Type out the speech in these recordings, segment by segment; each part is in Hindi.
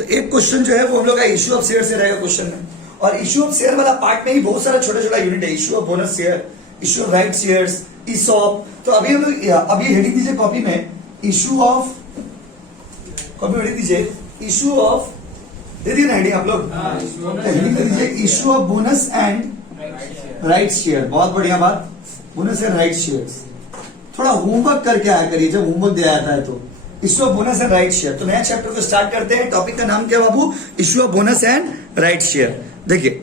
तो एक क्वेश्चन जो है वो हम लोग का इश्यू ऑफ शेयर से रहेगा क्वेश्चन में, और इश्यू ऑफ शेयर वाला पार्ट में ही बहुत सारा छोटा छोटा यूनिट है। Issue of bonus share, issue of right shares, ESOP. तो अभी हम लोग अभी हेडिंग दीजिए कॉपी में, इश्यू ऑफ, कॉपी में हेडिंग दीजिए इश्यू ऑफ, दे दिए ना हेडिंग आप लोग, हेडिंग दे दीजिए issue of bonus and right share. बहुत बढ़िया बात, बोनस एंड राइट शेयर्स। थोड़ा होमवर्क करके आया करिए जब होमवर्क दिया जाता है तो। Issue of bonus and right share, तो नया चैप्टर को स्टार्ट करते हैं। टॉपिक का नाम क्या बाबू? Issue of bonus and right share. देखिए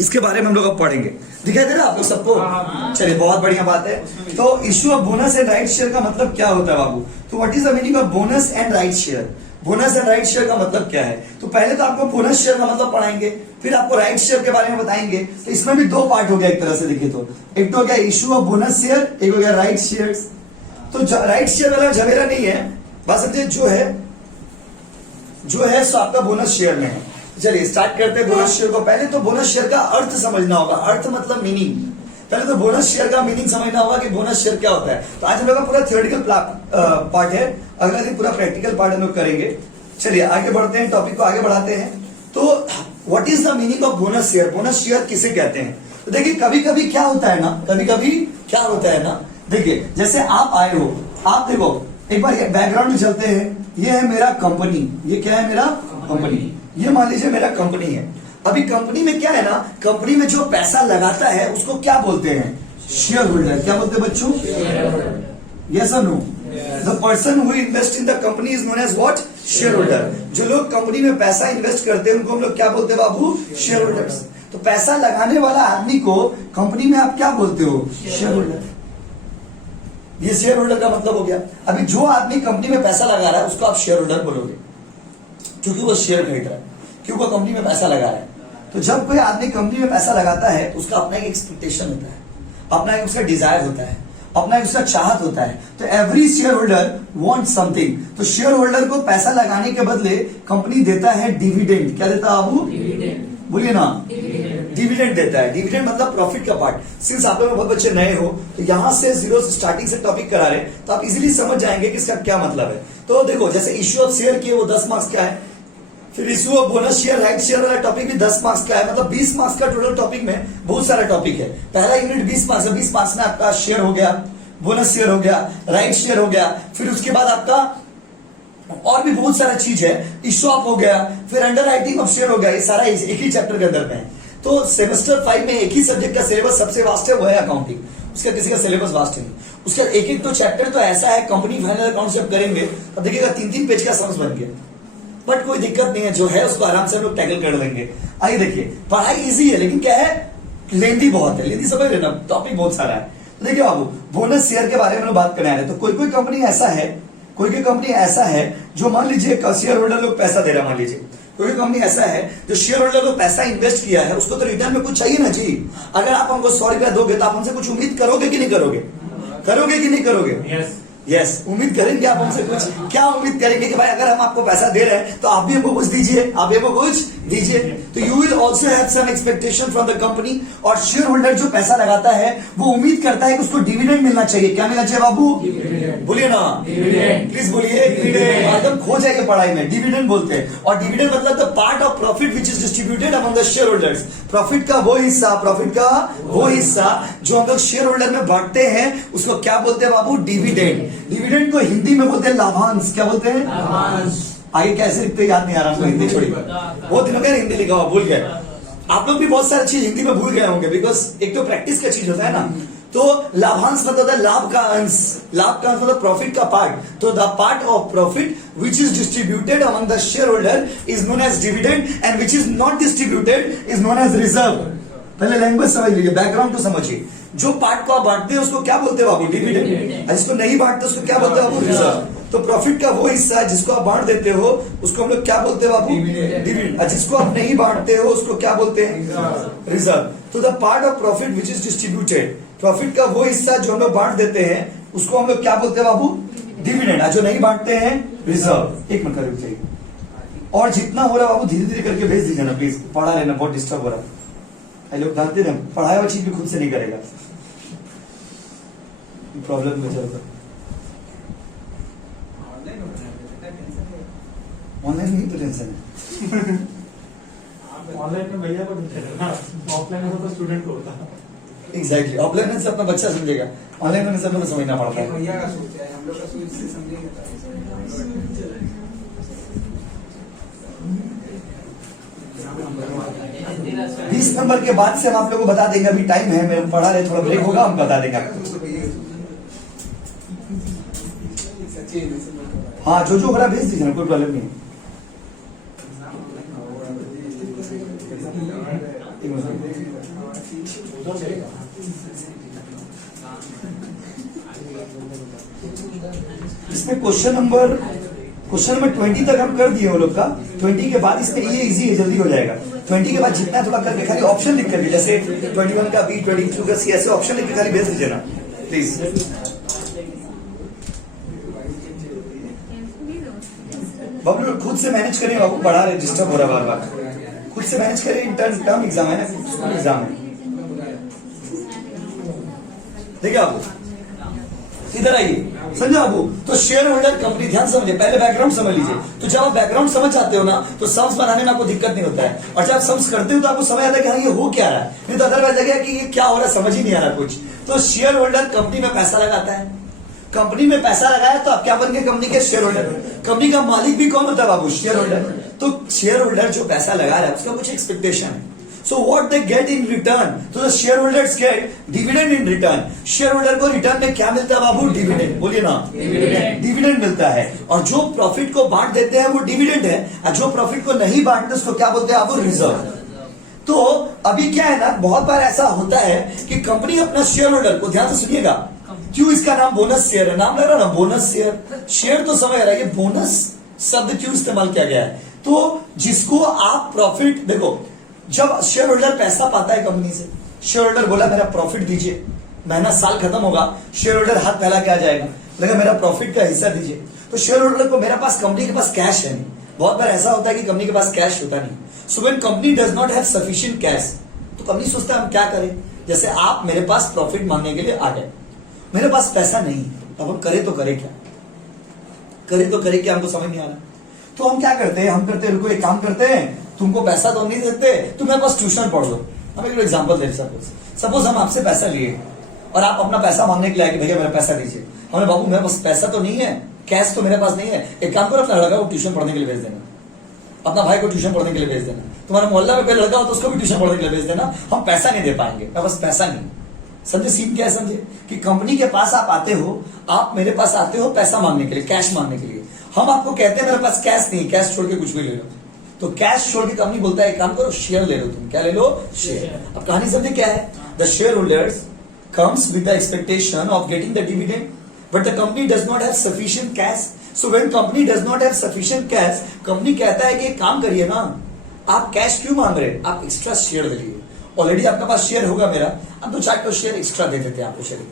इसके बारे में हम लोग अब पढ़ेंगे, दिखाई दे रहा है आप लोग सबको? चलिए बहुत बढ़िया बात है। तो issue of bonus and right share का मतलब क्या होता है बाबू? तो what is the meaning of bonus and right share? Bonus and right share का मतलब क्या है? तो पहले तो आपको बोनस शेयर का मतलब पढ़ाएंगे, फिर आपको राइट शेयर के बारे में बताएंगे। तो इसमें भी दो पार्ट हो गया एक तरह से देखिए तो, एक तो हो गया इश्यू ऑफ बोनस शेयर, एक हो गया राइट शेयर। तो राइट शेयर वाला झमेला नहीं है, बस समझे जो है सो आपका बोनस शेयर में है। चलिए स्टार्ट करते हैं बोनस शेयर को। पहले तो बोनस शेयर का अर्थ समझना होगा, अर्थ मतलब मीनिंग। पहले तो बोनस शेयर का मीनिंग समझना होगा कि बोनस शेयर क्या होता है। तो आज हम लोग का पूरा थियोरेटिकल पार्ट है, अगला दिन पूरा प्रैक्टिकल पार्ट हम लोग करेंगे। चलिए आगे बढ़ते हैं, टॉपिक को आगे बढ़ाते हैं। तो what is the meaning of bonus share? Bonus share किसे कहते हैं? तो देखिए कभी कभी क्या होता है ना, देखिए जैसे आप आए हो, आप देखो एक बार बैकग्राउंड में चलते हैं। ये है मेरा कंपनी, ये क्या है मेरा कंपनी, ये मान लीजिए मेरा कंपनी है। अभी कंपनी में क्या है ना, कंपनी में जो पैसा लगाता है उसको क्या बोलते हैं? Shareholder. क्या बोलते हैं बच्चों? यस और no? The person who invest in the company is known as what? Shareholder. जो लोग कंपनी में पैसा इन्वेस्ट करते हैं उनको हम लोग क्या बोलते हैं बाबू? Share holders. तो पैसा लगाने वाला आदमी को कंपनी में आप क्या बोलते हो? Share holder. ये शेयर होल्डर का मतलब हो गया। अभी जो आदमी कंपनी में पैसा लगा रहा है उसको आप शेयर होल्डर बोलोगे, क्योंकि वो शेयर खरीद रहा है, क्योंकि वो कंपनी में पैसा लगा रहा है। तो जब कोई आदमी कंपनी में पैसा लगाता है उसका अपना एक एक्सपेक्टेशन होता है, अपना एक उसका डिजायर होता है, अपना एक उसका चाहत होता है। तो every share holder want something. तो शेयर होल्डर को पैसा लगाने के बदले कंपनी देता है डिविडेंड। क्या देता है बाबू? बोलिए ना, डिविडेंड देता है। डिविडेंड मतलब प्रॉफिट का पार्ट। सिंस आप लोग बहुत बच्चे नए हो तो यहां से जीरो से स्टार्टिंग से टॉपिक करा रहे तो आप इजीली समझ जाएंगे कि इसका क्या मतलब है। तो देखो जैसे इश्यू ऑफ शेयर किए वो 10 मार्क्स का है, फिर issue of bonus share right share वाला टॉपिक भी 10 मार्क्स का है। मतलब 20 मार्क्स का टोटल टॉपिक में बहुत सारा टॉपिक है। पहला यूनिट 20 मार्क्स है, 20 मार्क्स में आपका शेयर हो गया, बोनस शेयर हो गया, राइट शेयर हो गया, फिर उसके बाद आपका और भी बहुत सारा चीज है, इश्यू हो गया, फिर अंडर राइटिंग ऑफ शेयर हो गया। ये सारा एक ही चैप्टर के अंदर में है। तो सेमेस्टर 5 में एक ही सब्जेक्ट का सिलेबस सबसे वास्ट है, वो है अकाउंटिंग। उसका किसी का सिलेबस वास्ट नहीं। उसका एक एक तो चैप्टर तो ऐसा है, कंपनी फाइनल अकाउंट जब करेंगे तो देखिएगा 3-3 पेज का समझ बन गया। बट कोई दिक्कत नहीं है, जो है उसको आराम से हम लोग टैकल कर लेंगे। आइए देखिए, पढ़ाई इजी है लेकिन क्या है, लेंथी बहुत है। लेंथी समझ रहे ना, टॉपिक बहुत सारा है। तो देखिए बाबू, बोनस शेयर के बारे में लोग बात करने आ रहे हैं। तो कोई कोई कंपनी ऐसा है जो मान लीजिए शेयर होल्डर लोग पैसा दे रहा है, मान लीजिए कोई कंपनी ऐसा है जो शेयर होल्डर को पैसा इन्वेस्ट किया है, उसको तो रिटर्न में कुछ चाहिए ना जी। अगर आप हमको 100 रुपया दोगे तो आप हमसे कुछ उम्मीद करोगे कि नहीं करोगे? करोगे कि नहीं करोगे? यस, उम्मीद करेंगे आप हमसे कुछ। क्या उम्मीद करेंगे कि भाई अगर हम आपको पैसा दे रहे हैं तो आप भी हमको कुछ दीजिए, आप हमको कुछ दीजिए। तो you will also have some expectation from the company. और शेयर होल्डर जो पैसा लगाता है वो उम्मीद करता है कि उसको डिविडेंड मिलना चाहिए। क्या मिलना चाहिए बाबू? बोलिए ना, प्लीज बोलिए। एकदम खो जाएगा पढ़ाई में। डिविडेंड बोलते हैं, और डिविडेंड मतलब the part of profit which is distributed among the share holders. Profit का वो हिस्सा जो हम लोग शेयर होल्डर में बांटते हैं उसको क्या बोलते हैं बाबू? डिविडेंड। डिविडेंड को हिंदी में बोलते हैं लाभांश। क्या बोलते हैं? लाभांश। आगे कैसे लिखते याद नहीं आ रहा, हिंदी छोड़िए, बहुत दिनों का हिंदी लिखा हुआ भूल गए। आप लोग भी बहुत सारी चीज हिंदी में भूल गए होंगे, बिकॉज एक तो प्रैक्टिस का चीज होता है ना। तो लाभांश मतलब लाभ का अंश, लाभ का अंश मतलब प्रॉफिट का पार्ट। तो the part of profit which is distributed among the shareholder is known as dividend, and which is not distributed is known as reserve. पहले लैंग्वेज समझ लीजिए, बैकग्राउंड को समझिए। जो पार्ट को आप बांटते हैं उसको क्या बोलते हैं बाबू? डिविडेंड। जिसको नहीं बांटते उसको क्या बोलते हैं बाबू? रिजर्व। तो प्रॉफिट का वो हिस्सा है जिसको आप बांट देते हो उसको हम लोग क्या बोलते हैं बाबू? डिविडेंड। जिसको आप नहीं बांटते हो उसको क्या बोलते हैं? रिजर्व। तो the part of profit which is distributed, profit का वो हिस्सा जो हम लोग बांट देते हैं उसको हम लोग क्या बोलते हैं बाबू? डिविडेंड। जो नहीं बांटते हैं रिजर्व। एक मिनट रुक जाइए, और जितना हो रहा है बाबू धीरे धीरे करके भेज दीजिए ना प्लीज, पढ़ा लेना, बहुत डिस्टर्ब हो रहा है। लोग जानते ना पढ़ाई वाली चीज भी खुद से नहीं करेगा, प्रॉब्लम में चलता। ऑनलाइन में ही तो टेंशन है। ऑनलाइन में भैया को टेंशन है ना, ऑफलाइन में तो स्टूडेंट को होता है। एग्जैक्टली, ऑफलाइन में से अपना बच्चा समझेगा, ऑनलाइन में से अपना समझना पड़ता है। भैया का सोच है, हम लोग का सोच से समझेंगे। 20 नंबर के बाद से हम आप लोगों को बता देंगे, अभी टाइम है, मैं पढ़ा रहे, थोड़ा ब्रेक होगा, हम बता देंगे आपको। हाँ, जो हो रहा है भेज दीजिए ना, कोई प्रॉब्लम नहीं है। इसमें क्वेश्चन नंबर 20 तक हम कर दिए वो लोग का। 20 के बाद इसमें ये इजी है, जल्दी हो जाएगा। 20 के बाद जितना थोड़ा करके खाली ऑप्शन लिख करके, जैसे 21 का बी, 22 का सी, ऐसे ऑप्शन लिख के खाली भेज दीजिए ना प्लीज। बाबू खुद से मैनेज करें, बाबू पढ़ा रहे, डिस्टर्ब हो रहा है बार बार, खुद से मैनेज करें। टर्म एग्जाम है ना, स्कूल एग्जाम है। देखिए बाबू, इधर आइए, समझे बाबू। तो शेयर होल्डर कंपनी, ध्यान समझिए, पहले बैकग्राउंड समझ लीजिए। तो जब आप बैकग्राउंड समझ जाते हो ना, तो सम्स बनाने में आपको दिक्कत नहीं होता है, और जब सम्स करते हो तो आपको समझ आता है कि हाँ ये हो क्या रहा है, नहीं तो अदरवाइज लगेगा कि ये क्या हो रहा है, समझ ही नहीं आ रहा कुछ। तो शेयर होल्डर कंपनी में पैसा लगाता है, कंपनी में पैसा लगाया तो आप क्या बन गए, कंपनी के शेयर होल्डर। कंपनी का मालिक भी कौन होता है बाबू, शेयर होल्डर। तो शेयर होल्डर जो पैसा लगा रहा है उसका कुछ एक्सपेक्टेशन है। So what they get in return? तो the shareholders get dividend in return. shareholder को रिटर्न में क्या मिलता है बाबू, डिविडेंड। बोलिए ना, डिविडेंड मिलता है। और जो प्रॉफिट को बांट देते हैं वो डिविडेंड है, और जो प्रॉफिट को नहीं बांटते उसको क्या बोलते हैं बाबू, रिजर्व। तो अभी क्या है ना, बहुत बार ऐसा होता है कि कंपनी अपना शेयर होल्डर को, ध्यान से सुनिएगा, क्यों इसका नाम बोनस शेयर है, नाम लग रहा ना बोनस शेयर। शेयर तो समझ रहा है, ये बोनस शब्द क्यों इस्तेमाल किया गया है। तो जिसको आप प्रॉफिट, देखो जब शेयर होल्डर पैसा पाता है कंपनी से, शेयर होल्डर बोला मेरा प्रॉफिट दीजिए, महीना साल खत्म होगा, शेयर होल्डर हाथ फैला के आ जाएगा, लगा मेरा प्रॉफिट का हिस्सा दीजिए। तो शेयर होल्डर को, मेरा पास, कंपनी के पास कैश है नहीं। बहुत बार ऐसा होता है कि कंपनी के पास कैश होता नहीं। So when company does not have sufficient cash, तो कंपनी सोचता है हम क्या करें। जैसे आप मेरे पास प्रॉफिट मांगने के लिए आ गए, मेरे पास पैसा नहीं, अब हम करे तो करे क्या, करे तो करे क्या, हमको समझ नहीं आ रहा। तो हम क्या करते हैं, हम करते हैं, रुको एक काम करते हैं, तुमको पैसा तो नहीं देते, तुम मेरे पास ट्यूशन पढ़ लो। हम एक एग्जांपल दे, सपोज हम आपसे पैसा लिए और आप अपना पैसा मांगने के लिए आए कि भैया मेरा पैसा दीजिए। हमने, बाबू मेरे पास पैसा तो नहीं है, कैश तो मेरे पास नहीं है, एक काम करो अपना लड़का को ट्यूशन पढ़ने के लिए भेज देना, अपना भाई को ट्यूशन पढ़ने के लिए भेज देना, तुम्हारे मोहल्ला में कोई लड़का हो तो उसको भी ट्यूशन पढ़ने के लिए भेज देना, हम पैसा नहीं दे पाएंगे, मेरे पास पैसा नहीं। समझे सीन क्या है, समझे कि कंपनी के पास आप आते हो, आप मेरे पास आते हो पैसा मांगने के लिए, कैश मांगने के लिए। हम आपको कहते हैं मेरे पास कैश नहीं, कैश छोड़ के कुछ भी ले लो। तो कैश छोड़ के कंपनी बोलता है एक काम करो, शेयर ले लो, तुम क्या ले लो, शेयर। अब कहानी समझे क्या है, the share holders comes with the expectation of getting the dividend, but the company does not have sufficient cash. So when company does not have sufficient cash, company कहता है कि एक काम करिए ना, आप कैश क्यों मांग रहे हैं, आप एक्स्ट्रा शेयर दे लीजिए। ऑलरेडी आपके पास शेयर होगा मेरा, अब 2-4 शेयर एक्स्ट्रा दे देते हैं आपको शेयर।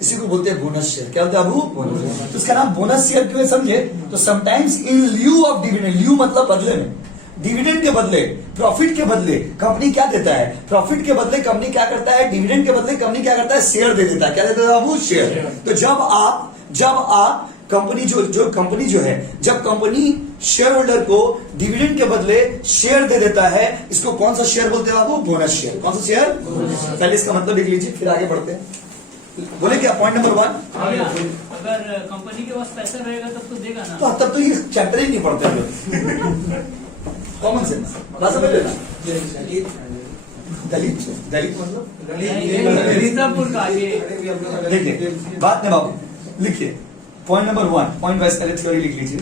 इसी को बोलते हैं बोनस शेयर। क्या बोलते हैं अबू, बोनस। तो इसका नाम बोनस शेयर क्यों है समझे। तो sometimes in lieu of dividend, lieu मतलब बदले में, डिविडेंड के बदले, प्रॉफिट के बदले कंपनी क्या देता है, प्रॉफिट के बदले कंपनी क्या करता है, डिविडेंड के बदले कंपनी क्या करता है, शेयर दे देता है। क्या देता है बाबू, शेयर। तो जब आप कंपनी कंपनी जो है, जब कंपनी शेयर होल्डर को डिविडेंड के बदले शेयर दे देता है, इसको कौन सा शेयर बोलते हैं बाबू, बोनस शेयर। कौन सा शेयर, पहले इसका मतलब लिख लीजिए, फिर आगे बढ़ते हैं। बोले क्या, पॉइंट नंबर 1, अगर कंपनी के पास पैसा रहेगा तब तो देगा ना। तो तब तो ये चैप्टर ही नहीं पढ़ते हम लोग। कॉमन सेंस बात समझ लेना। दलित मतलब मिर्जापुर का ये देखिए बात में बाबू, लिखिए पॉइंट नंबर 1, पॉइंट वाइज पहले थ्योरी लिख लीजिए।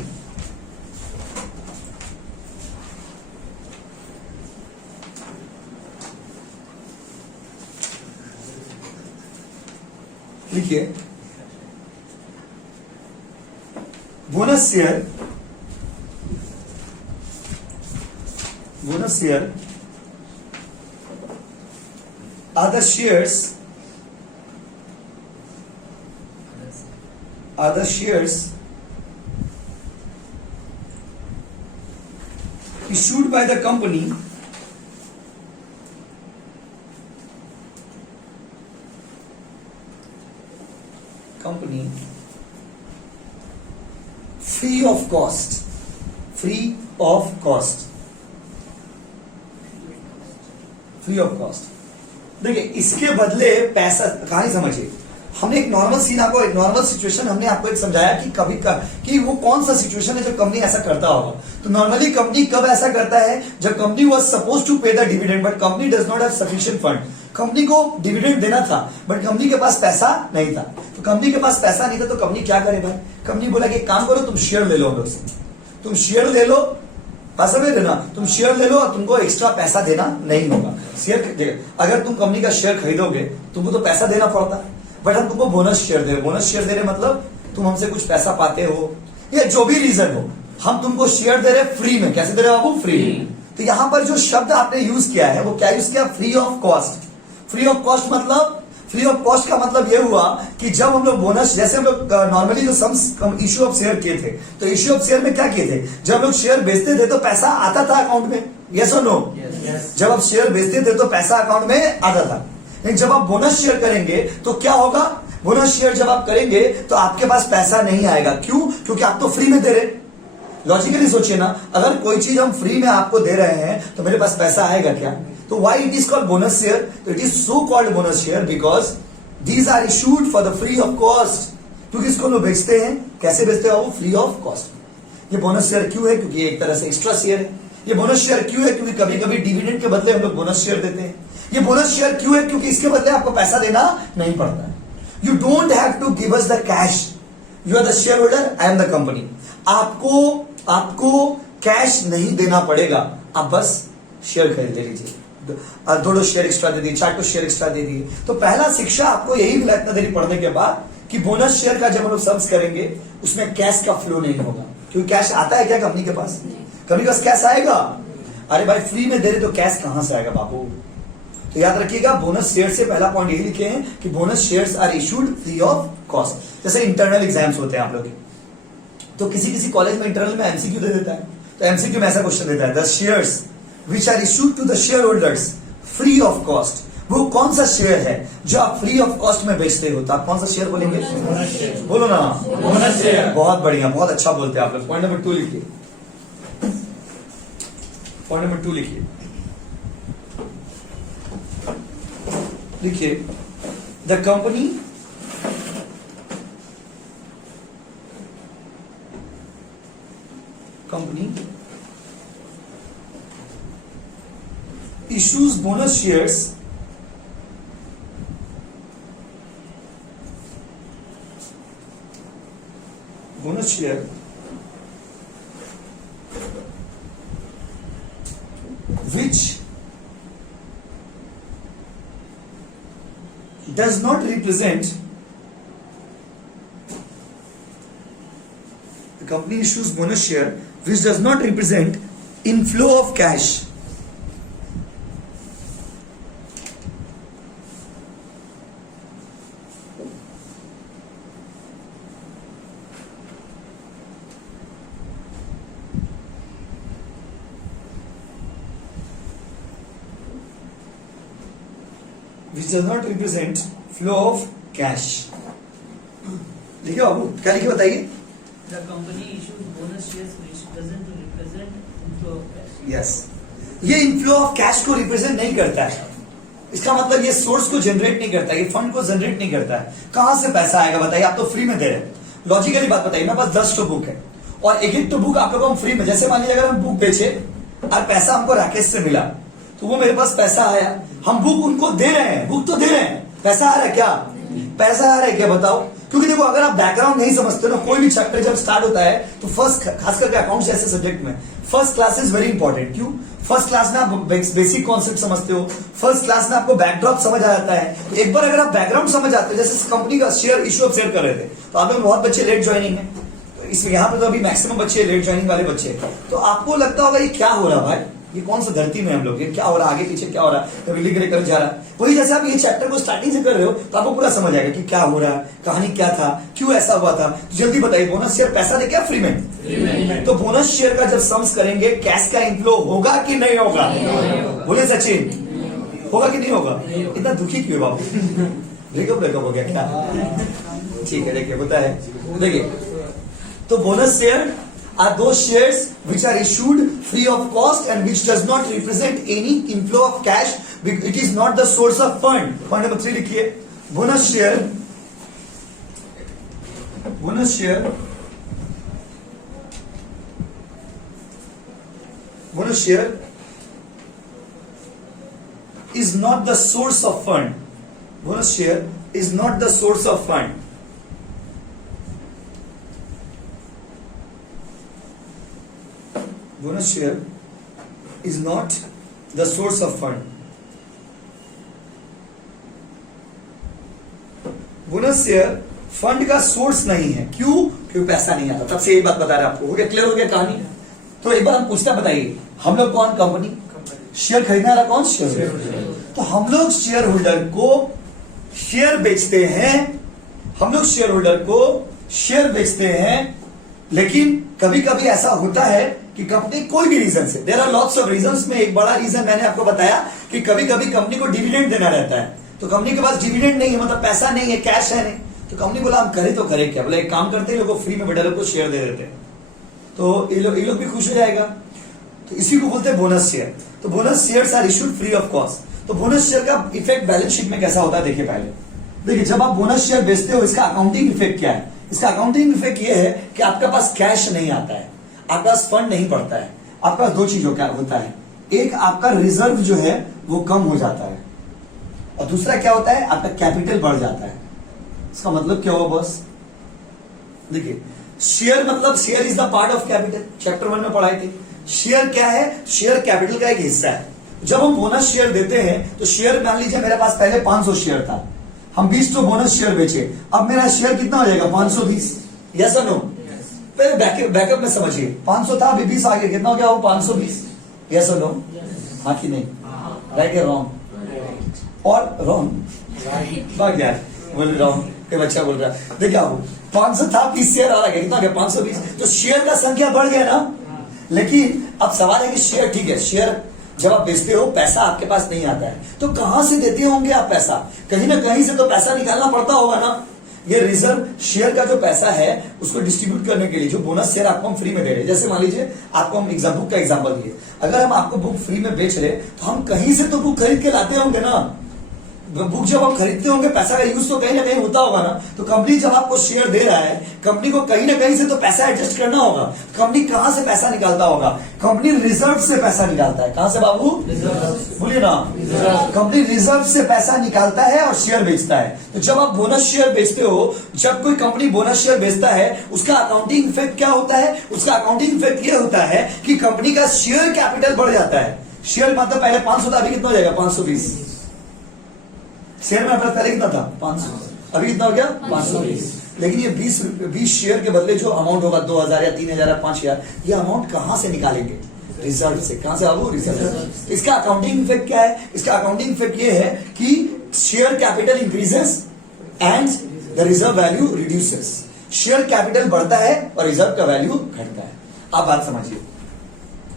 लिखिए bonus share, bonus share are the shares issued by the company free free of cost, free of cost. देखिए इसके बदले पैसा, कहानी समझिए, हमने एक नॉर्मल सीन आपको, एक नॉर्मल सिचुएशन हमने आपको एक समझाया कि कभी कि वो कौन सा सिचुएशन है जब कंपनी ऐसा करता होगा। तो नॉर्मली कंपनी कब ऐसा करता है, जब कंपनी वाज सपोज टू पे the dividend but company does not have sufficient fund. Company को डिविडेंड देना था बट कंपनी के पास पैसा नहीं था। तो कंपनी के पास पैसा नहीं था तो कंपनी क्या करे भाई, कंपनी बोला कि एक काम करो, तुम शेयर ले लो हम लोग से, तुम शेयर ले लो, पैसा भी देना, तुम शेयर ले लो और तुमको एक्स्ट्रा पैसा देना नहीं होगा। शेयर, अगर तुम कंपनी का शेयर खरीदोगे तुमको तो पैसा देना पड़ता, बट हम तुमको बोनस शेयर दे रहे। बोनस शेयर दे रहे मतलब तुम हमसे कुछ पैसा पाते हो या जो भी रीजन हो, हम तुमको शेयर दे रहे फ्री में। कैसे दे रहे हो बाबू, फ्री। तो यहां पर जो शब्द आपने यूज किया है वो क्या यूज किया, free of cost. Free of cost मतलब, फ्री ऑफ कॉस्ट का मतलब ये हुआ कि जब हम लोग बोनस, जैसे हम लोग नॉर्मली जो सम्स इश्यू ऑफ शेयर किए थे, तो इश्यू ऑफ शेयर में क्या किए थे, जब हम लोग शेयर बेचते थे तो पैसा आता था अकाउंट में, यस और नो। जब आप शेयर बेचते थे तो पैसा अकाउंट में आता था। लेकिन जब आप बोनस शेयर करेंगे तो क्या होगा, बोनस शेयर जब आप करेंगे तो आपके पास पैसा नहीं आएगा। क्यों, क्योंकि आप तो फ्री में दे रहे। लॉजिकली सोचिए ना, अगर कोई चीज हम फ्री में आपको दे रहे हैं तो मेरे पास पैसा आएगा क्या। तो why it is called bonus share, तो it is so called bonus share because these are issued for the free of cost. क्योंकि इसको लोग बेचते हैं, कैसे बेचते हैं वो, फ्री ऑफ कॉस्ट। ये बोनस शेयर क्यों है, क्योंकि एक तरह से एक्स्ट्रा शेयर है। ये बोनस शेयर क्यों है, क्योंकि कभी कभी डिविडेंड के बदले हम लोग बोनस शेयर देते हैं। ये बोनस शेयर क्यों है, क्योंकि इसके बदले आपको पैसा देना नहीं पड़ता है। You don't have to give us the cash, you are the shareholder, I am the company. आपको कैश नहीं देना पड़ेगा, आप बस शेयर खरीद ले लीजिए। दो शेयर एक्स्ट्रा दे दिए, 4 शेयर एक्स्ट्रा दे दिए। तो पहला शिक्षा आपको यही मिला इतना देरी पढ़ने के बाद कि बोनस शेयर का जब हम लोग सम्स करेंगे उसमें कैश का फ्लो नहीं होगा। क्योंकि कैश आता है क्या कंपनी के पास, कंपनी के पास कैश आएगा। अरे भाई फ्री में दे रहे तो कैश कहां से आएगा बाबू। तो याद रखिएगा, बोनस शेयर से पहला पॉइंट यही लिखे हैं कि bonus shares are issued free of cost. जैसे इंटरनल एग्जाम्स होते हैं आप लोग, तो किसी कॉलेज में इंटरनल में एमसीक्यू दे देता है। तो एमसीक्यू में ऐसा क्वेश्चन देता है, the shares which are issued to the shareholders free of cost. वो कौन सा शेयर है जो आप फ्री ऑफ कॉस्ट में बेचते हो, तो आप कौन सा शेयर बोलेंगे, बोलो ना, बोनस शेयर। बहुत बढ़िया, बहुत अच्छा बोलते हैं आप लोग। पॉइंट नंबर 2 लिखिए, पॉइंट नंबर 2 लिखिए, लिखिए the company issues bonus shares which does not represent, the company issues bonus share which does not represent inflow of cash, which does not represent flow of cash। लिखिए बाबू, क्या लिखिए बताइए। The company issues bonus shares which doesn't represent inflow of cash. Yes, ये इनफ्लो ऑफ कैश को रिप्रेजेंट नहीं करता है। इसका मतलब ये सोर्स को जनरेट नहीं करता है, ये फंड को जनरेट नहीं करता है। कहां से पैसा आएगा बताइए, आप तो फ्री में दे रहे हैं। लॉजिकली बात बताइए, मेरे पास 10 बुक है और एक बुक आप लोगों को हम फ्री में, जैसे मान लीजिए अगर हम बुक बेचे और पैसा हमको राकेश से मिला तो वो मेरे पास पैसा आया, हम बुक उनको दे रहे हैं, बुक तो दे रहे हैं, पैसा आ रहा है क्या, पैसा आ रहा है क्या बताओ। क्योंकि देखो अगर आप बैकग्राउंड नहीं समझते ना, कोई भी चैप्टर जब स्टार्ट होता है तो फर्स्ट, खास करके अकाउंट्स जैसे सब्जेक्ट में first class is very important. क्यों, फर्स्ट क्लास में आप बेसिक कॉन्सेप्ट समझते हो, फर्स्ट क्लास में आपको बैकड्रॉप समझ आ जाता है। तो एक बार अगर आप बैकग्राउंड समझ आते हो, जैसे कंपनी का शेयर इश्यू ऑफ शेयर कर रहे थे तो आप लोग बहुत बच्चे लेट ज्वाइनिंग है, तो इसमें यहाँ पे तो अभी मैक्सिमम बच्चे लेट ज्वाइनिंग वाले बच्चे, तो आपको लगता होगा ये क्या हो रहा भाई, ये कौन सा धरती में हम लोग, ये क्या हो रहा है, आगे पीछे क्या हो रहा है, कभी लिख रहे जा रहा है। वही जैसे आप ये चैप्टर को स्टार्टिंग से कर रहे हो तो आपको पूरा समझ आएगा कि क्या हो रहा है, कहानी क्या था, क्यों ऐसा हुआ था। तो जल्दी बताइए, बोनस शेयर पैसा दे क्या फ्री में? तो बोनस शेयर का जब सम्स करेंगे कैश का इनफ्लो होगा कि नहीं होगा? बोले सचिन, होगा कि नहीं होगा? इतना दुखी क्यों बाबू? ब्रेकअप हो गया क्या? ठीक है, देखिए होता है। देखिए तो bonus share are those shares which are issued free of cost and which does not represent any inflow of cash. It is not the source of fund. Point number 3 लिखिए. Bonus share is not the source of fund. Bonus share is not the source of fund. Bonus share is not the source of fund. Bonus share fund का सोर्स नहीं है. क्यों? क्योंकि पैसा नहीं आता. तब से यही बात बता रहे आपको. हो गया? क्लियर हो गया कहानी? तो एक बार हम पूछते बताइए, हम लोग कौन कंपनी? शेयर खरीदने वाला कौन? Share holder. तो हम लोग शेयर होल्डर को शेयर बेचते हैं. हम लोग शेयर होल्डर को शेयर बेचते हैं. लेकिन कभी कभी ऐसा होता है कि कंपनी कोई भी रीजन से, there are lots of reasons में एक बड़ा रीजन मैंने आपको बताया कि कभी कभी कंपनी को डिविडेंड देना रहता है. तो कंपनी के पास डिविडेंड नहीं है, मतलब पैसा नहीं है, कैश है नहीं. तो कंपनी बोला हम करें तो करें क्या? बोला एक काम करते हैं, लोगों को फ्री में बेटा लोग को शेयर दे देते हैं, तो ये लोग भी खुश हो जाएगा. तो इसी को बोलते हैं बोनस शेयर. तो bonus shares are issued free of cost. तो बोनस शेयर का इफेक्ट बैलेंस शीट में कैसा होता है देखिए. पहले देखिए, जब आप बोनस शेयर बेचते हो, इसका अकाउंटिंग इफेक्ट क्या है? इसका अकाउंटिंग इफेक्ट ये है कि आपके पास कैश नहीं आता है, आपके पास फंड नहीं पड़ता है. आपके पास दो चीजों क्या होता है. एक, आपका रिजर्व जो है वो कम हो जाता है, और दूसरा क्या होता है, आपका कैपिटल बढ़ जाता है. इसका मतलब क्या हुआ बॉस? देखिए, शेयर मतलब share is the part of capital. Chapter 1 में पढ़ाए थे. शेयर क्या है? शेयर कैपिटल का एक हिस्सा है. जब हम बोनस शेयर देते हैं तो शेयर, मान लीजिए मेरे पास पहले 500 शेयर था, हम 20 तो बोनस शेयर बेचे, अब मेरा शेयर कितना हो जाएगा? 520. यस और नो? पहले बैकअप में समझिए. 500 था, अभी 20 आ गया, कितना हो गया? वो 520. यस और नो? हाँ कि नहीं? राइट या रॉन्ग? और रॉन्ग भाग यार, बोल रॉन्ग. कोई बच्चा बोल रहा है. देखिए आप 500 था, 20 शेयर आ गया, कितना गया? 520. तो शेयर का संख्या बढ़ गया ना. लेकिन अब सवाल है कि शेयर, ठीक है, शेयर जब आप बेचते हो पैसा आपके पास नहीं आता है, तो कहां से देते होंगे आप पैसा? कहीं ना कहीं से तो पैसा निकालना पड़ता होगा ना. ये रिजर्व शेयर का जो पैसा है उसको डिस्ट्रीब्यूट करने के लिए जो बोनस शेयर आपको हम फ्री में दे रहे हैं. जैसे मान लीजिए आपको हम बुक का एग्जांपल दिए, अगर हम आपको बुक फ्री में बेच रहे तो हम कहीं से तो बुक खरीद के लाते होंगे ना. बुक जब हम खरीदते होंगे, पैसा का यूज तो कहीं ना कहीं होता होगा ना. तो कंपनी जब आपको शेयर दे रहा है, कंपनी को कहीं ना कहीं से तो पैसा एडजस्ट करना होगा. कंपनी कहां से पैसा निकालता होगा? कंपनी रिजर्व से पैसा निकालता है. कहां से बाबू? बोलिए ना. कंपनी रिजर्व से पैसा निकालता है और शेयर बेचता है. तो जब आप बोनस शेयर बेचते हो, जब कोई कंपनी बोनस शेयर बेचता है, उसका अकाउंटिंग इफेक्ट क्या होता है? उसका अकाउंटिंग इफेक्ट ये होता है कि कंपनी का शेयर कैपिटल बढ़ जाता है. शेयर मतलब पहले 500 था, अभी कितना हो जाएगा? 520. शेयर में अपना पहले कितना था? 500. अभी कितना हो गया? 520. लेकिन ये 20 शेयर के बदले जो अमाउंट होगा 2000 या 3000 या 5000, ये अमाउंट कहां से निकालेंगे? रिजर्व से. कहां से आबू? रिजर्व. इसका अकाउंटिंग इफेक्ट क्या है? इसका अकाउंटिंग इफेक्ट ये है कि share capital increases and the reserve value reduces. Share capital बढ़ता है और रिजर्व का वैल्यू घटता है. आप बात समझिए.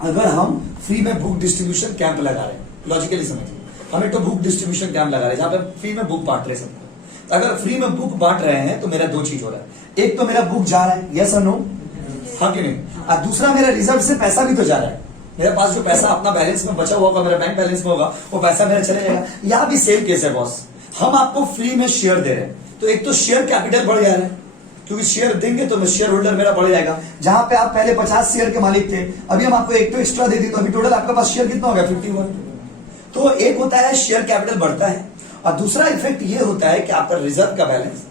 अगर हम फ्री में बुक डिस्ट्रीब्यूशन कैंप लगा रहे हैं, लॉजिकली समझिए, हम एक तो बुक डिस्ट्रीब्यूशन कैंप लगा रहे हैं जहां पे फ्री में बुक बांट रहे हैं सबको. अगर फ्री में बुक बांट रहे हैं तो मेरा दो चीज हो रहा है. एक तो मेरा बुक जा रहा है, यस और नो? हाँ कि नहीं? और दूसरा मेरा रिजर्व से पैसा भी तो जा रहा है. मेरे पास जो पैसा अपना बैलेंस में बचा हुआ होगा, मेरा बैंक बैलेंस में होगा, वो पैसा मेरा चले जाएगा. यहां भी सेम केस है बॉस. हम आपको फ्री में शेयर दे रहे हैं, तो एक तो शेयर कैपिटल बढ़ जा रहा है, क्योंकि शेयर देंगे तो शेयर होल्डर मेरा बढ़ जाएगा. जहां पे आप पहले 50 शेयर के मालिक थे, अभी हम आपको एक तो एक्स्ट्रा दे दी, तो अभी टोटल आपके पास शेयर कितना हो गया? 51. तो एक होता है शेयर कैपिटल बढ़ता है, और दूसरा इफेक्ट ये होता है कि आपका रिजर्व का बैलेंस,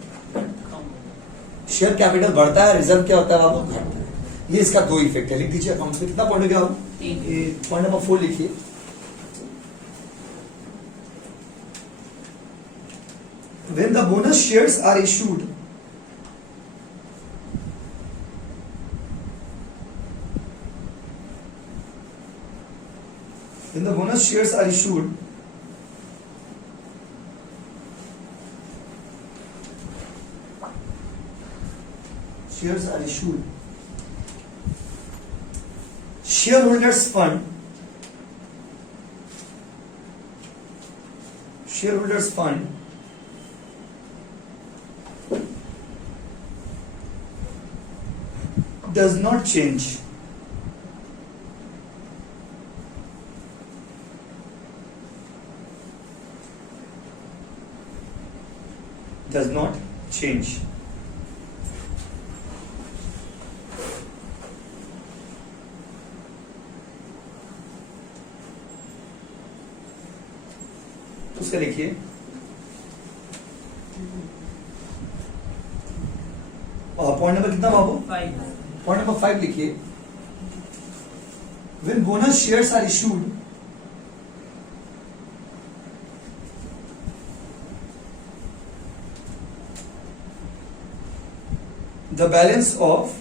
शेयर कैपिटल बढ़ता है, रिजर्व क्या होता है बाबू? घटता है. ये इसका दो इफेक्ट है. लिख दीजिए अकाउंट में. कितना पॉइंट गया? पॉइंट नंबर 4 लिखिए. When the bonus shares are issued, when the bonus shares are issued, shareholders fund does not change. Does not change. उसका लिखिए, पॉइंट नंबर कितना बाबू? 5. पॉइंट नंबर 5 लिखिए, when bonus shares are issued, the balance of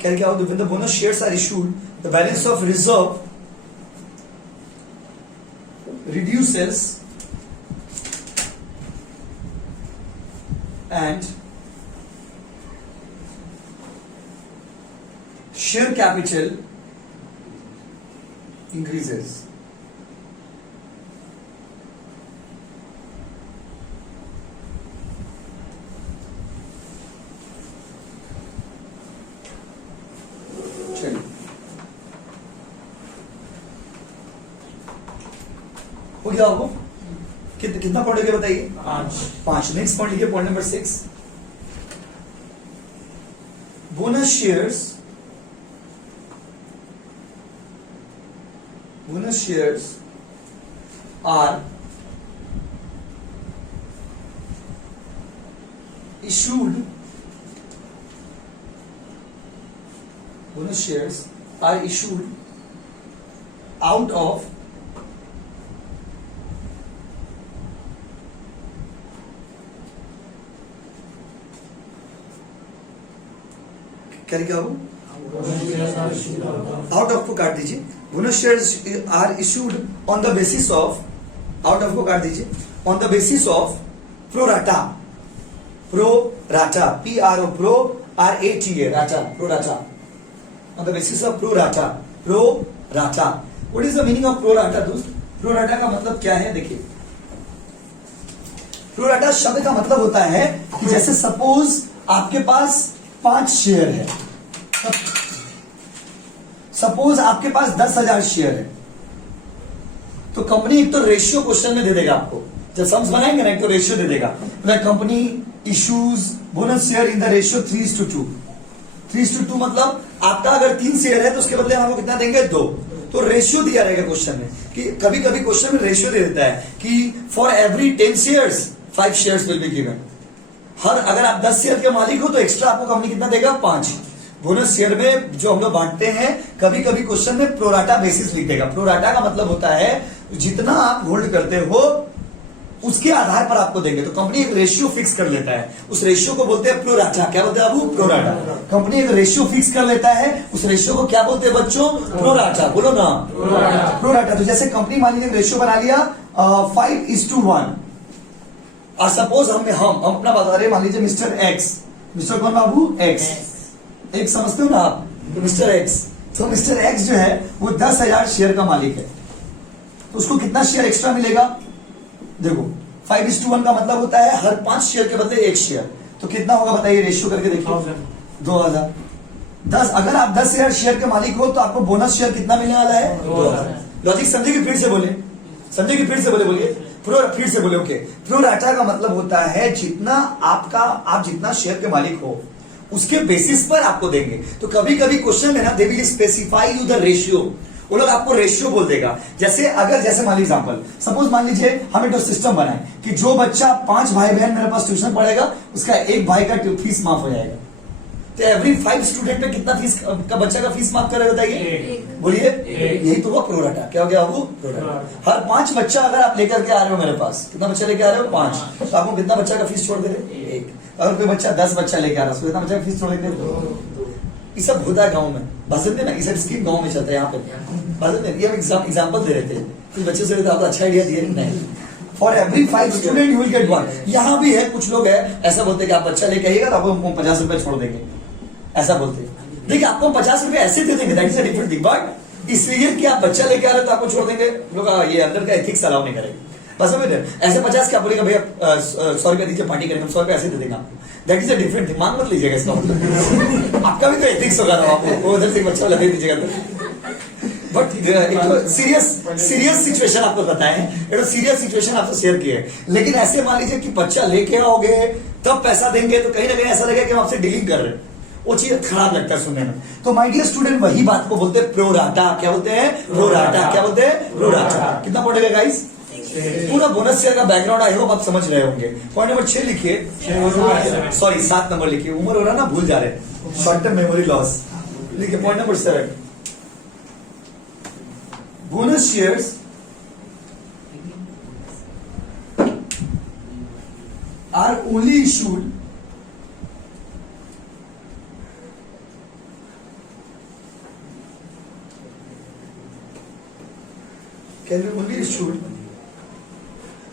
क्या होगा? When the bonus shares are issued, the balance of reserve reduces and share capital increases. चलिए, हो गया आपको? कितना पॉइंट हो गया बताइए? 5. नेक्स्ट पॉइंट लिखिए, point number 6. Bonus shares are issued out of क्या हो? आउट ऑफ को काट दीजिए. Bonus shares are issued on the basis of, out of को काट दीजिए, on the basis of pro rata. PRO PRORATA rata, pro rata, on the basis of pro rata. What is the meaning of pro rata दोस्त? प्रोराटा का मतलब क्या है? देखिए, प्रोराटा शब्द का मतलब होता है कि जैसे सपोज आपके पास 5 शेयर है, सपोज आपके पास 10,000 शेयर है, तो कंपनी एक तो रेशियो क्वेश्चन में दे देगा आपको, जब सम्स बनाएंगे ना एक तो रेशियो दे देगा. Company issues bonus share in the ratio 3:2. 3:2 मतलब आपका अगर 3 शेयर है तो उसके बदले आपको कितना देंगे? 2. तो रेशियो दिया रहेगा क्वेश्चन में, कि कभी कभी क्वेश्चन में रेशियो दे देता है कि for every 10 shares 5 shares will be given. अगर आप 10 शेयर के मालिक हो तो एक्स्ट्रा आपको कंपनी कितना देगा? 5. बोनस शेयर में जो हम लोग बांटते हैं, कभी कभी क्वेश्चन में प्रोराटा बेसिस लिख देगा. प्रोराटा का मतलब होता है जितना आप होल्ड करते हो उसके आधार पर आपको देंगे. तो कंपनी एक रेशियो फिक्स कर लेता है, उस रेशियो को बोलते हैं प्रोराटा. क्या बोलते हैं बाबू? प्रोराटा. कंपनी एक रेशियो फिक्स कर लेता है, उस रेशियो को क्या बोलते हैं बच्चों? प्रोराटा. बोलो ना, प्रोराटा. तो जैसे कंपनी मान लीजिए रेशियो बना लिया 5:1, और सपोज हम अपना बता रहे, मान लीजिए मिस्टर एक्स. मिस्टर कौन बाबू? एक्स. एक समझते हो ना आप? तो मिस्टर एक्स, तो मिस्टर एक्स जो है वो 10,000 शेयर का मालिक है, तो उसको कितना शेयर एक्स्ट्रा मिलेगा? देखो 5:1 का मतलब होता है हर 5 शेयर के बदले 1 शेयर. तो कितना होगा बताइए? रेशियो करके देखिए, 2000. अगर आप 10,000 शेयर के मालिक हो तो आपको बोनस शेयर कितना मिलने वाला है? 2000. लॉजिक समझेगी? फिर से बोले, समझेगी? फिर से बोलिए, फिर से बोले. ओके, प्रोराटा का मतलब होता है जितना आप जितना शेयर के मालिक हो उसके बेसिस पर आपको देंगे. तो कभी कभी क्वेश्चन में ना they will specify you the ratio, वो लोग आपको रेशियो बोल देगा. जैसे मान लीजिए एग्जांपल, सपोज मान लीजिए हम एक सिस्टम बनाए कि जो बच्चा 5 भाई बहन मेरे पास ट्यूशन पढ़ेगा उसका एक भाई का फीस माफ हो जाएगा. तो एवरी 5 स्टूडेंट में कितना फीस का बच्चा का फीस माफ कर रहे बताइए? बोलिए. यही तो हुआ प्रोराटा. क्या हो गया वो? प्रोराटा. हर 5 बच्चा अगर आप लेकर के आ रहे हो मेरे पास, कितना बच्चा लेके आ रहे हो? 5. तो आपको कितना बच्चा का फीस छोड़ दे रहे? 1. अगर कोई बच्चा 10 बच्चा लेके आ रहा है, कितना बच्चा का फीस छोड़ देंगे? 2. ये सब होता है गाँव में, बसंत में ना, ये सब स्कीम गाँव में चलता है. यहाँ पे बसंत में ये एग्जाम्पल दे रहे थे, कुछ बच्चे से आपको अच्छा आइडिया दिए नहीं. For every 5 student you will get 1. यहाँ भी है, कुछ लोग है ऐसा बोलते हैं कि आप बच्चा लेके आइएगा तो आपको 50 रुपए छोड़ देंगे, ऐसा बोलते हैं. देखिए आपको 50 रुपए ऐसे दे देंगे, that is a different thing, but इसलिए कि आप बच्चा लेके आ रहे हो तो आपको छोड़ देंगे लोग, ये अंदर का एथिक्स अलाउ नहीं करेंगे। बस समझ रहे हैं? ऐसे 50 क्या बोलेगा भैया 100 रुपया दीजिए पार्टी करेंगे, हम 100 रुपया ऐसे दे देंगे आपको, that is a different thing, मांग मत लीजिएगा इसका मतलब। आपका भी तो एथिक्स होगा ना, आपको उधर से बच्चा लगा दीजिएगा तो। बट एक तो सीरियस सिचुएशन आपको बताए हैं, एक तो सीरियस सिचुएशन आपसे शेयर किए हैं, लेकिन ऐसे मान लीजिए कि बच्चा लेके आओगे तब पैसा देंगे तो कहीं ना कहीं ऐसा लगेगा कि हम आपसे डीलिंग कर रहे हैं, वो चीज खराब लगता है सुनने में। तो माय डियर स्टूडेंट वही बात को बोलते हैं प्रोराटा। क्या बोलते हैं? प्रोराटा। क्या बोलते हैं? प्रोराटा। कितना पढ़ेगा गाइस? पूरा बोनस शेयर का बैकग्राउंड आई होप आप समझ रहे होंगे। पॉइंट नंबर 6 लिखिए, सॉरी 7 नंबर लिखिए, उम्र हो रहा ना भूल जा रहे, शॉर्ट टर्म मेमोरी लॉस। लिखिए point number 7, bonus shares are only issued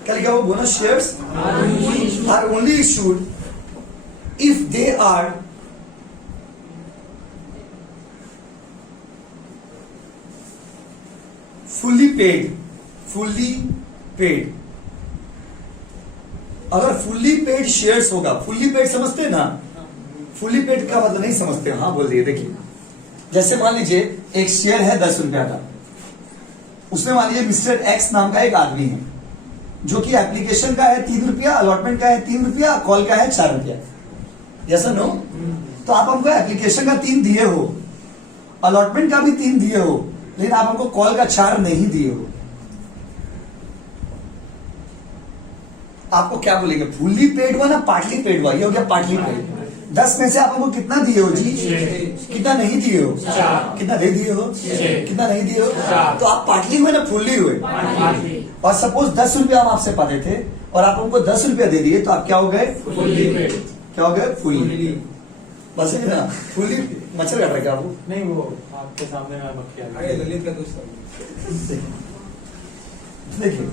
क्या लिखा हुआ? bonus shares are only issued if they are fully paid। अगर फुल्ली पेड शेयर्स होगा, फुल्ली पेड समझते हैं ना? फुल्ली पेड का मतलब नहीं समझते? हाँ बोल दिए। देखिए जैसे मान लीजिए एक शेयर है 10 रुपया का, उसमें मान लीजिए मिस्टर एक्स नाम का एक आदमी है जो कि एप्लीकेशन का है 3 रुपया, अलॉटमेंट का है 3 रुपया, कॉल का है 4 रुपया। जैसा नो, तो आप हमको एप्लीकेशन का 3 दिए हो, अलॉटमेंट का भी 3 दिए हो, लेकिन आप हमको कॉल का 4 नहीं दिए हो, आपको क्या बोलेंगे? फुल्ली पेड हुआ ना पार्टली पेड हुआ? ये हो गया पार्टली पेड। 10 में से आप हमको कितना दिए हो जी? कितना नहीं दिए हो? कितना दे दिए हो? कितना नहीं दिए हो? तो आप पार्टली हुए ना फुल्ली हुए? और सपोज 10 रुपया हम आपसे पाते थे और आप हमको 10 रुपया दे दिए, तो आप क्या हो गए? क्या हो गए? फुल्ली। बस है ना? फुल्ली। मच्छर काट रहा है क्या वो? नहीं, वो आपके सामने मैं मक्खी आ गई। ललित का दोस्त। देखिए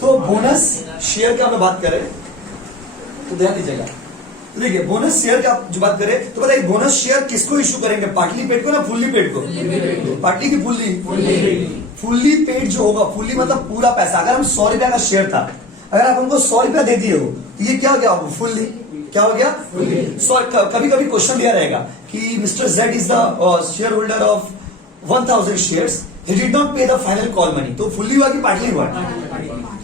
तो बोनस शेयर की हम बात करें तो ध्यान दीजिएगा। तो देखिए बोनस शेयर का जो बात करें तो बताइए बोनस शेयर किसको इशू करेंगे? पार्टली पेड को ना फुल्ली पेड को? पार्टली की फुल्ली। फुल्ली पेड जो होगा, फुल्ली मतलब पूरा पैसा। अगर हम 100 रुपया का शेयर था, अगर आप हमको 100 रुपया दे दिए हो तो ये क्या हो गया? फुल्ली। क्या हो गया? कभी कभी क्वेश्चन दिया रहेगा कि mister Z is the shareholder of 1000 shares, he did not pay the final call money, तो फुल्ली हुआ कि पार्टली हुआ?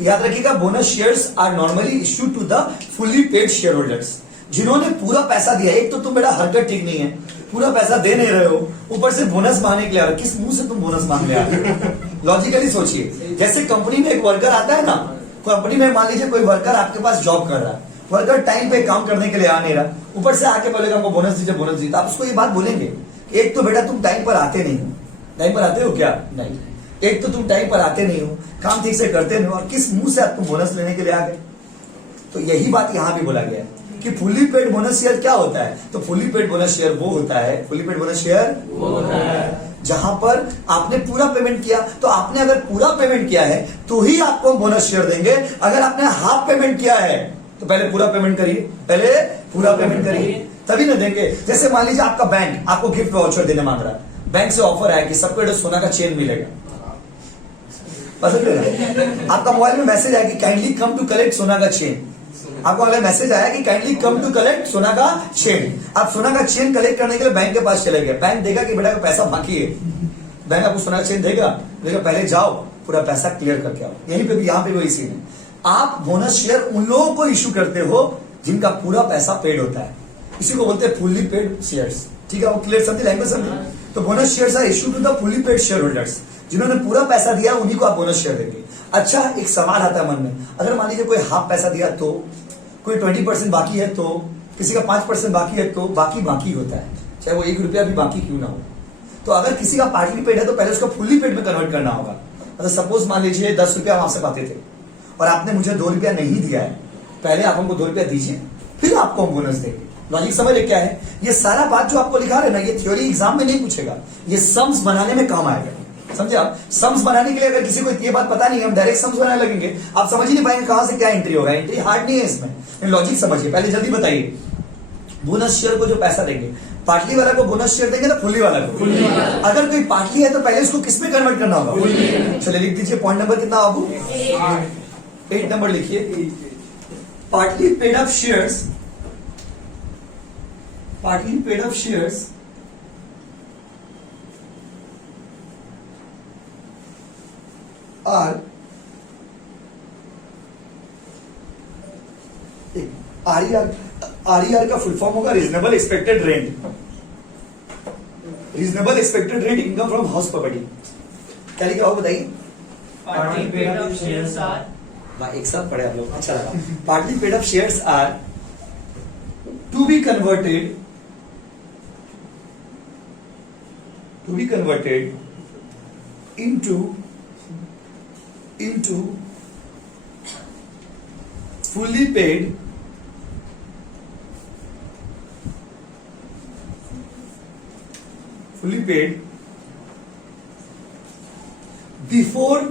याद रखिएगा bonus shares are normally issued to the fully paid shareholders, जिन्होंने पूरा पैसा दिया। एक तो तुम बेटा हरकत ठीक नहीं है, पूरा पैसा दे नहीं रहे हो, ऊपर से बोनस मांगने के लिए आ रहे हो। किस मुंह से तुम बोनस मांग रहे हो? लॉजिकली सोचिए। जैसे कंपनी में एक वर्कर आता है ना, कंपनी में मान लीजिए कोई वर्कर आपके पास जॉब कर रहा है, वर्कर टाइम पे काम करने के लिए आ नहीं रहा, ऊपर से आके बोलेगा हमको बोनस दीजिए, बोनस दीजिए, तो आप उसको ये बात बोलेंगे, एक तो बेटा तुम टाइम पर आते नहीं हो। टाइम पर आते हो क्या? नहीं। एक तो तुम टाइम पर आते नहीं हो, काम ठीक से करते नहीं हो, और किस मुंह से आप तुम बोनस लेने के लिए आ गए? तो यही बात यहां भी बोला गया है कि फुल्ली पेड बोनस शेयर क्या होता है? तो फुल्ली पेड बोनस शेयर वो होता है, फुल्ली पेड बोनस शेयर वो होता है जहां पर आपने पूरा पेमेंट किया। तो आपने अगर पूरा पेमेंट किया है तो ही आपको बोनस शेयर देंगे। अगर आपने हाफ पेमेंट किया है तो पहले पूरा पेमेंट करिए, पहले पूरा पेमेंट करिए तभी ना देंगे। जैसे मान लीजिए आपका बैंक आपको गिफ्ट वाउचर देने मांग रहा है, बैंक से ऑफर है कि सबको सोना का चेन मिलेगा, आपका मोबाइल में मैसेज आया कि काइंडली कम टू कलेक्ट सोना का चेन। आपको अगला मैसेज आया कि काइंडली कम टू कलेक्ट सोना का चेन। आप सोना का चेन कलेक्ट करने के लिए बैंक के पास चले गए। बैंक देगा कि बेटा का पैसा बाकी है, बैंक आपको सोना का चेन देगा, लेकिन पहले जाओ पूरा पैसा क्लियर करके आओ। यहीं पे भी, यहाँ पे वही सीन है। आप बोनस शेयर उन लोगों को इश्यू करते हो जिनका पूरा पैसा पेड होता है, इसी को बोलते हैं फुल्ली पेड शेयर्स। ठीक है, वो क्लियर समझे? लैंग्वेज समझे? तो bonus shares are issued to the fully paid shareholders, जिन्होंने पूरा पैसा दिया उन्हीं को आप बोनस शेयर देंगे। अच्छा, एक सवाल आता है मन में, अगर मान लीजिए कोई हाफ पैसा दिया तो, कोई 20% बाकी है तो, किसी का 5% बाकी है तो, बाकी होता है, चाहे वो 1 रुपया भी बाकी क्यों ना हो। तो अगर किसी का पार्टली पेड है तो पहले उसका फुल्ली पेड में कन्वर्ट करना होगा। मतलब सपोज मान लीजिए 10 रुपया हम आपसे पाते थे और आपने मुझे 2 रुपया नहीं दिया है, पहले आप हमको 2 रुपया दीजिए फिर आपको हम बोनस देंगे। लॉजिक समझ ले क्या है? ये सारा बात जो आपको लिखा रहे ना, ये थ्योरी एग्जाम में नहीं पूछेगा, ये सम्स बनाने में काम आएगा। समझे आप? सम्स बनाने के लिए अगर किसी को ये बात पता नहीं है, हम डायरेक्ट सम्स बनाने लगेंगे, आप समझ ही नहीं पाएंगे कहां से क्या एंट्री होगा। एंट्री हार्ड नहीं है इसमें, लॉजिक समझिए। पहले जल्दी बताइए, बोनस शेयर को जो पैसा देंगे, पार्टली वाला को बोनस शेयर देंगे ना फुल्ली वाला को? अगर कोई पार्टली है तो पहले उसको किस में कन्वर्ट करना होगा? चलिए लिख दीजिए पॉइंट नंबर कितना बाबू? 8 नंबर लिखिए। Partly paid up shares, partly paid up shares are RER का फुल फॉर्म होगा reasonable expected rent, reasonable expected rent income from house property. क्या लिखा होगा बताइए? Partly paid up shares are वाह, एक साथ पढ़े आप लोग, अच्छा लगा। Partly paid up shares are to be converted into fully paid before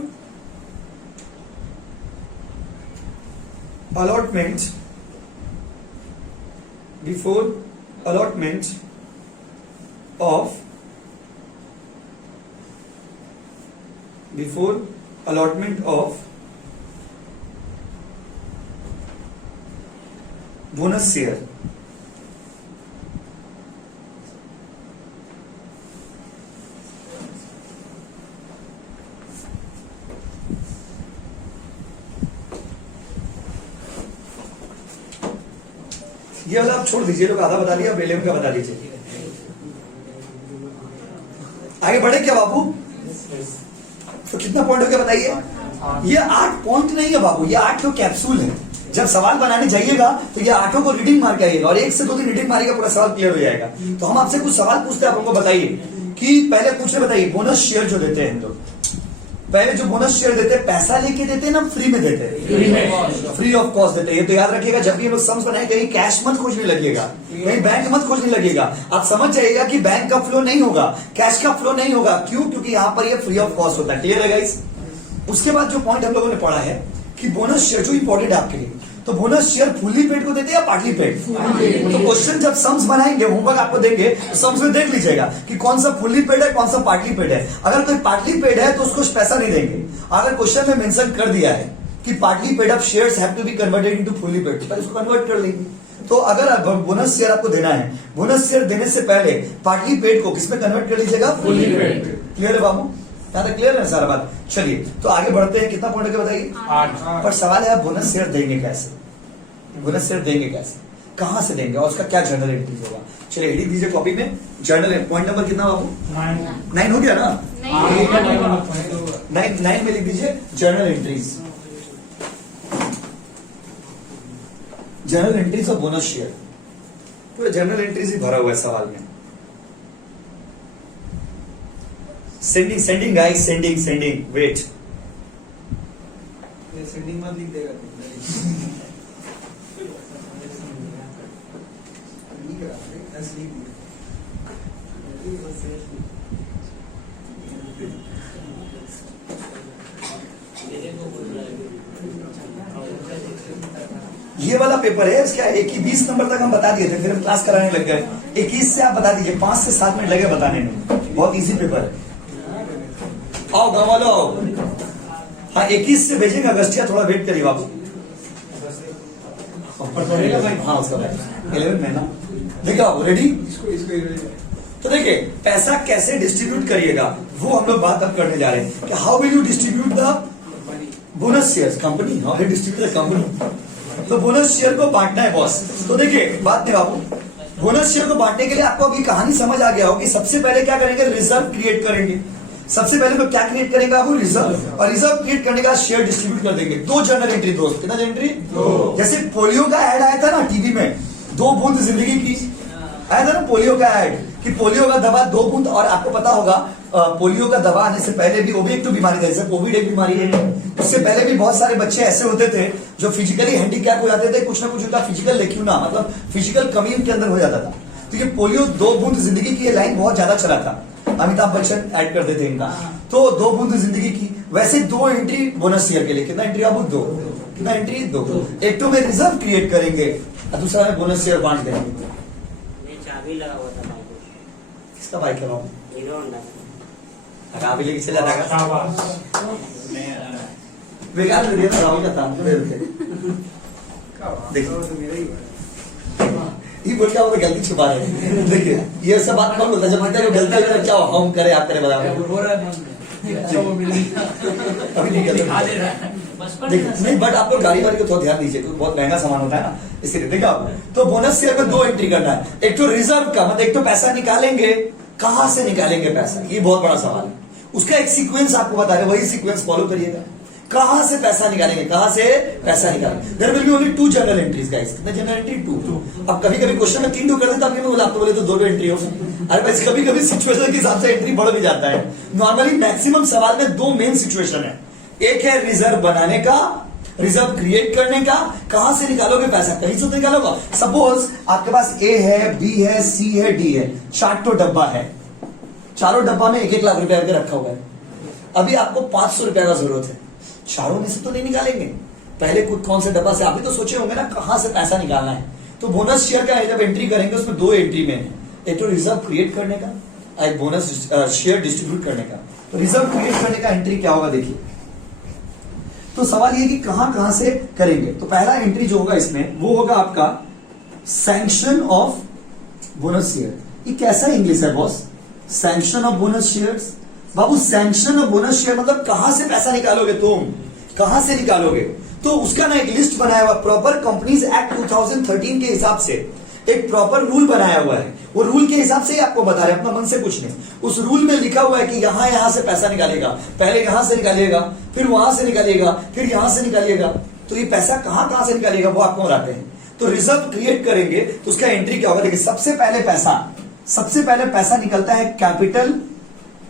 allotment of bonus share। ये वाला आप छोड़ दीजिए, लोग आधा बता दिया, बेलेम का बता दीजिए। आगे बढ़े क्या बाबू? तो कितना पॉइंट हो गया बताइए? ये 8 पॉइंट नहीं है बाबू, ये 8 तो कैप्सूल है। जब सवाल बनाने जाइएगा तो ये 8 को रीडिंग मार के आइएगा और 1 से 2 दिन रीडिंग मारिएगा, पूरा सवाल क्लियर हो जाएगा। तो हम आपसे कुछ सवाल पूछते हैं, आप हमको बताइए कि पहले पूछे बताइए, बोनस शेयर जो देते हैं तो पहले जो बोनस शेयर देते हैं पैसा लेके देते हैं ना फ्री में देते हैं? फ्री ऑफ कॉस्ट देते हैं। ये तो याद रखिएगा, जब भी हम लोग सम्स बनाए कहीं कैश मत खोजने लगेगा, कहीं बैंक मत खोजने लगेगा। आप समझ जाइएगा कि बैंक का फ्लो नहीं होगा, कैश का फ्लो नहीं होगा। क्यों? क्योंकि यहाँ पर ये फ्री ऑफ कॉस्ट होता है। क्लियर है गाइस? उसके बाद जो पॉइंट हम लोगों ने पढ़ा है कि बोनस शेयर जो इंपॉर्टेंट है आपके लिए, तो बोनस शेयर फुल्ली पेड को देते हैं या पार्टली पेड? तो क्वेश्चन जब सम्स बनाएंगे, होमवर्क आपको देंगे, तो सम्स में देख लीजिएगा कि कौन सा फुल्ली पेड है, कौन सा पार्टली पेड है। अगर कोई पार्टली पेड है तो उसको पैसा नहीं देंगे। अगर क्वेश्चन में मेंशन कर दिया है कि partly paid up shares have to be converted into fully paid, तो उसको कन्वर्ट कर लेंगे। तो अगर बोनस शेयर आपको देना है, बोनस शेयर देने से पहले पार्टली पेड को किसमें कन्वर्ट कर लीजिएगा? Fully paid. क्लियर है बाबू? यहाँ तक क्लियर है सारा बात? चलिए तो आगे बढ़ते हैं। कितना पॉइंट बताइए? 8। पर सवाल है आप बोनस शेयर देंगे कैसे? बोनस शेयर देंगे कैसे, कहां से देंगे और उसका क्या जर्नल एंट्रीज होगा? चलिए लिख दीजिए कॉपी में जर्नल। पॉइंट नंबर कितना बाबू? 9 हो गया ना? 9 में लिख दीजिए journal entries, journal entries of bonus share. पूरा जर्नल एंट्रीज ही भरा हुआ है सवाल में। Sending guys, sending wait. Sending मत लिख देगा ये वाला पेपर है, इसका 20 नंबर तक हम बता दिए थे, फिर हम क्लास कराने लग गए। 21 से आप बता दीजिए, 5 से 7 मिनट लगे बताने में, बहुत इजी पेपर है। आओ गाँव वालों आओ। हाँ 21 से भेजेंगे अगस्तिया, थोड़ा वेट करिए बाबू। हाँ उसका 11 में ना, देखिए आप रेडी? तो देखिए पैसा कैसे डिस्ट्रीब्यूट करिएगा वो हम लोग बात अब करने जा रहे हैं कि how will you distribute the bonus shares. Company, how will distribute the company. तो बोनस शेयर को बांटना है बॉस। तो देखिए बात नहीं बाबू, बोनस शेयर को बांटने के लिए आपको अभी कहानी समझ आ गया हो कि सबसे पहले क्या करेंगे? रिजर्व क्रिएट करेंगे। सबसे पहले तो क्या क्रिएट करेगा वो? रिजर्व। और रिजर्व क्रिएट करने का शेयर डिस्ट्रीब्यूट कर देंगे। 2 जर्नल एंट्री दोस्त, कितना एंट्री? 2। जैसे पोलियो का ऐड आया था ना टीवी में, 2 बूंद जिंदगी की, आया था ना पोलियो का ऐड कि पोलियो का दवा 2 बूंद। और आपको पता होगा पोलियो का दवा आने से पहले भी वो भी एक तो बीमारी था, जैसे कोविड एक बीमारी है, उससे पहले भी बहुत सारे बच्चे ऐसे होते थे जो फिजिकली हैंडीकैप हो जाते थे, कुछ ना कुछ उनका फिजिकल लेक्यूना, मतलब फिजिकल कमी उनके अंदर हो जाता था। तो ये पोलियो 2 बूंद जिंदगी की, ये लाइन बहुत ज्यादा चला था, अमिताभ बच्चन ऐड करते थे इनका। तो 2 बूंद जिंदगी की, वैसे 2 एंट्री बोनस शेयर के लिए। कितना एंट्री आपको? 2। कितना एंट्री? 2। एक तो में रिजर्व क्रिएट करेंगे और दूसरा में बोनस शेयर बांट देंगे। चाबी लगा हुआ था। इसका बाइक है बाबू, हीरो होंडा। अगर आप ही लेके चला जाएगा शाबाश। बेकार कर दिया था राहुल का था देखिए ये बोल के आप गलती छुपा रहे हैं। देखिए ये सब बात कौन बोलता है, जब बोलता है कि गलती है तो क्या हम करे आप करे बताओ। अभी नहीं गलती देखिए नहीं, बट आप लोग गाड़ी वाड़ी को थोड़ा ध्यान दीजिए क्योंकि बहुत महंगा सामान होता है ना, इसलिए देखा आप। तो बोनस शेयर में 2 एंट्री करना है, एक तो रिजर्व का मतलब एक तो पैसा निकालेंगे, कहां से निकालेंगे पैसा, ये बहुत बड़ा सवाल है। उसका एक सीक्वेंस आपको बता रहे, वही सीक्वेंस फॉलो करिएगा। कहां से पैसा निकालेंगे, कहां से पैसा निकालेंगे। There will be only 2 general entries guys. कितने जनरल एंट्री? 2। अब कभी कभी क्वेश्चन में 3 कर देता, आप बोला आप तो बोले तो 2 एंट्री हो। अरे भाई कभी कभी सिचुएशन के हिसाब से एंट्री बढ़ भी जाता है। नॉर्मली मैक्सिमम सवाल में 2 मेन सिचुएशन है, एक है रिजर्व बनाने का, रिजर्व क्रिएट करने का, कहां से निकालोगे पैसा, कहीं से तो निकालोगा। सपोज आपके पास ए है, बी है, सी है, डी है, 4 तो डब्बा है, चारों डब्बा में 1-1 लाख रुपया करके रखा हुआ है। अभी आपको 500 रुपया का जरूरत है, चारों में से तो नहीं निकालेंगे, पहले कौन से डब्बा से आप भी तो सोचे होंगे ना कहां से पैसा निकालना है। तो बोनस शेयर का जब एंट्री करेंगे उसमें 2 एंट्री में है, एक तो रिजर्व क्रिएट करने का, एक बोनस शेयर डिस्ट्रीब्यूट करने का। तो रिजर्व क्रिएट करने का एंट्री क्या होगा देखिए। तो सवाल ये कि कहां कहां से करेंगे। तो पहला एंट्री जो होगा इसमें वो होगा आपका सैंक्शन ऑफ बोनस शेयर। ये कैसा इंग्लिश है boss, sanction of bonus shares. Babu sanction of bonus share मतलब कहां से पैसा निकालोगे, तुम कहां से निकालोगे। तो उसका ना एक लिस्ट बनाया हुआ, प्रॉपर कंपनीज एक्ट 2013 के हिसाब से एक प्रॉपर रूल बनाया हुआ है। वो रूल के हिसाब से ही आपको बता रहे हैं, अपना मन से कुछ नहीं। उस रूल में लिखा हुआ है कि यहां से पैसा निकालेगा, पहले यहां से निकालिएगा, फिर वहां से निकालिएगा, फिर यहां से निकालिएगा। तो ये पैसा कहां से निकालिएगा वो आपको बताते हैं। तो रिजर्व क्रिएट करेंगे तो उसका एंट्री क्या होगा देखिए। सबसे पहले पैसा निकलता है कैपिटल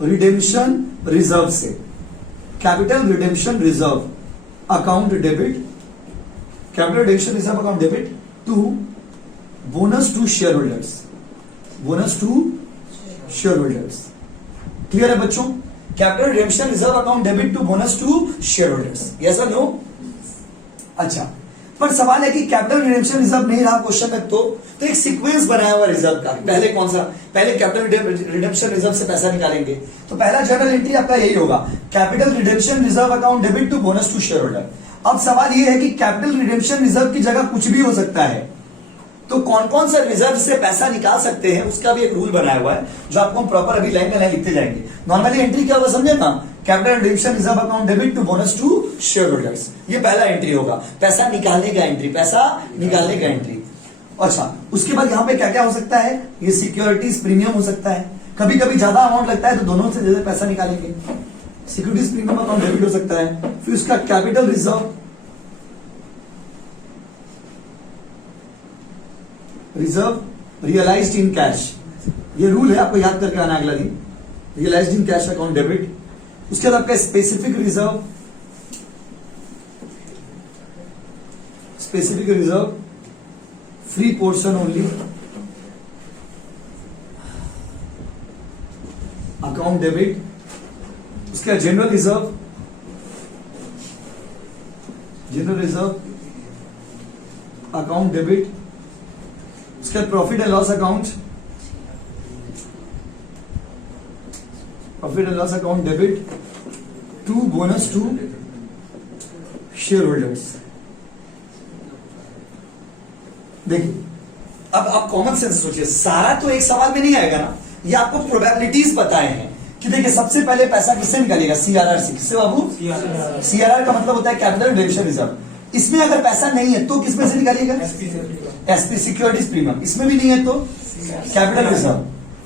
रिडेम्पशन रिजर्व से। Capital redemption reserve account debit, capital redemption reserve account debit to bonus to shareholders, bonus to shareholders. Clear है बच्चों। Capital redemption reserve account debit to bonus to shareholders, yes और नो। अच्छा, पर सवाल है कि कैपिटल रिडेम्पशन रिजर्व नहीं रहा क्वेश्चन में, तो एक सीक्वेंस बनाया हुआ रिजर्व का। पहले कौन सा, पहले कैपिटल रिडेम्पशन रिजर्व से पैसा निकालेंगे। तो पहला जनरल एंट्री आपका यही होगा, capital redemption reserve account debit to bonus to shareholder. अब सवाल यह है कि कैपिटल रिडेम्पशन रिजर्व की जगह कुछ भी हो सकता है, तो कौन कौन सा रिजर्व से पैसा निकाल सकते हैं उसका भी एक रूल बनाया हुआ है, जो आपको हम प्रॉपर अभी लाइन में लाइन लिखते जाएंगे। नॉर्मली एंट्री क्या होगा समझे ना, capital redemption reserve account debit to bonus to shareholders, ये पहला एंट्री होगा, पैसा निकालने का एंट्री, पैसा निकालने का एंट्री। अच्छा, उसके बाद यहाँ पे क्या क्या हो सकता है, ये सिक्योरिटीज प्रीमियम हो सकता है, कभी कभी ज्यादा अमाउंट लगता है तो दोनों से ज्यादा पैसा निकालेंगे, सिक्योरिटीज प्रीमियम अकाउंट डेबिट हो सकता है। फिर उसका capital reserve, reserve realised in cash, ये रूल है आपको याद करके आना अगला दिन। Realised in cash account debit. उसके बाद आपका specific reserve, specific reserve free portion only account debit. उसके बाद general reserve, general reserve account debit. उसके बाद profit and loss account, profit and loss account debit to bonus to shareholders. देखिए अब आप कॉमन सेंस सोचिए, सारा तो एक सवाल में नहीं आएगा ना, ये आपको प्रोबेबिलिटीज बताए हैं कि देखिए सबसे पहले पैसा किससे निकालेगा, सीआरआर से। किससे बाबू? सीआरआर का मतलब होता है कैपिटल रिडेम्पशन रिजर्व। इसमें अगर पैसा नहीं है तो किसमें से निकालिएगा, एसपी सिक्योरिटीज प्रीमियम। इसमें भी नहीं है तो कैपिटल रिजर्व,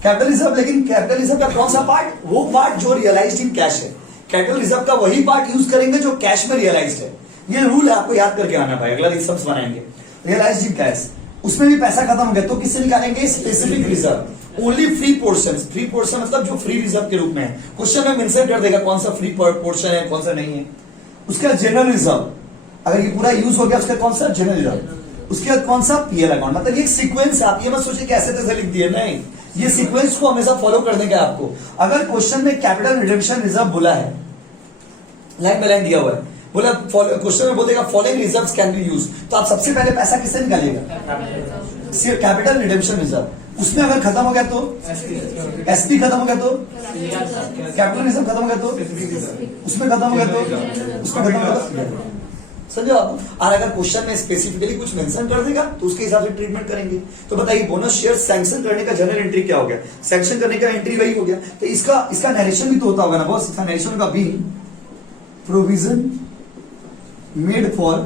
कैपिटल रिजर्व। लेकिन कैपिटल रिजर्व का कौन सा पार्ट, वो पार्ट जो रियलाइज्ड इन कैश है। कैपिटल रिजर्व का वही पार्ट यूज करेंगे जो कैश में रियलाइज्ड है। ये रूल है, आपको याद करके आना भाई, अगला दिन सब बनाएंगे। रियलाइज्ड इन कैश, उसमें भी पैसा खत्म हो गया तो किससे निकालेंगे, specific reserve only free portion. Free portion मतलब जो फ्री रिजर्व के रूप में है, क्वेश्चन में मेंशन कर देगा कौन सा फ्री पोर्शन है कौन सा नहीं है। उसका जनरल रिजर्व, अगर ये पूरा यूज हो गया उसका कौन सा, जनरल रिजर्व। उसके बाद कौन सा, पीएल अकाउंट। मतलब ये सीक्वेंस, आप ये मत सोचिए कि ऐसे तैसे लिख दिए, नहीं, ये सीक्वेंस को हमेशा फॉलो करने का आपको। अगर क्वेश्चन में कैपिटल रिडेम्पशन रिजर्व बोला है, लाइन बाय लाइन दिया हुआ है, बोला क्वेश्चन में बोलेगा following reserves can be used, तो आप सबसे पहले पैसा किससे निकालिएगा, कैपिटल रिडेम्पशन रिजर्व, उसमें अगर खत्म हो गया तो एसपी खत्म हो गया तो कैपिटल रिजर्व खत्म हो गया तो उसमें खत्म हो गया तो उसमें खत्म हो गया तो समझो आप। और अगर क्वेश्चन में स्पेसिफिकली कुछ मेंशन कर देगा तो उसके हिसाब से ट्रीटमेंट करेंगे। तो बताइए बोनस शेयर सैंक्शन करने का जनरल एंट्री क्या हो गया, सैंक्शन करने का एंट्री वही हो गया। तो इसका नरेशन भी तो होता होगा ना बॉस, इसका नरेशन का B provision made for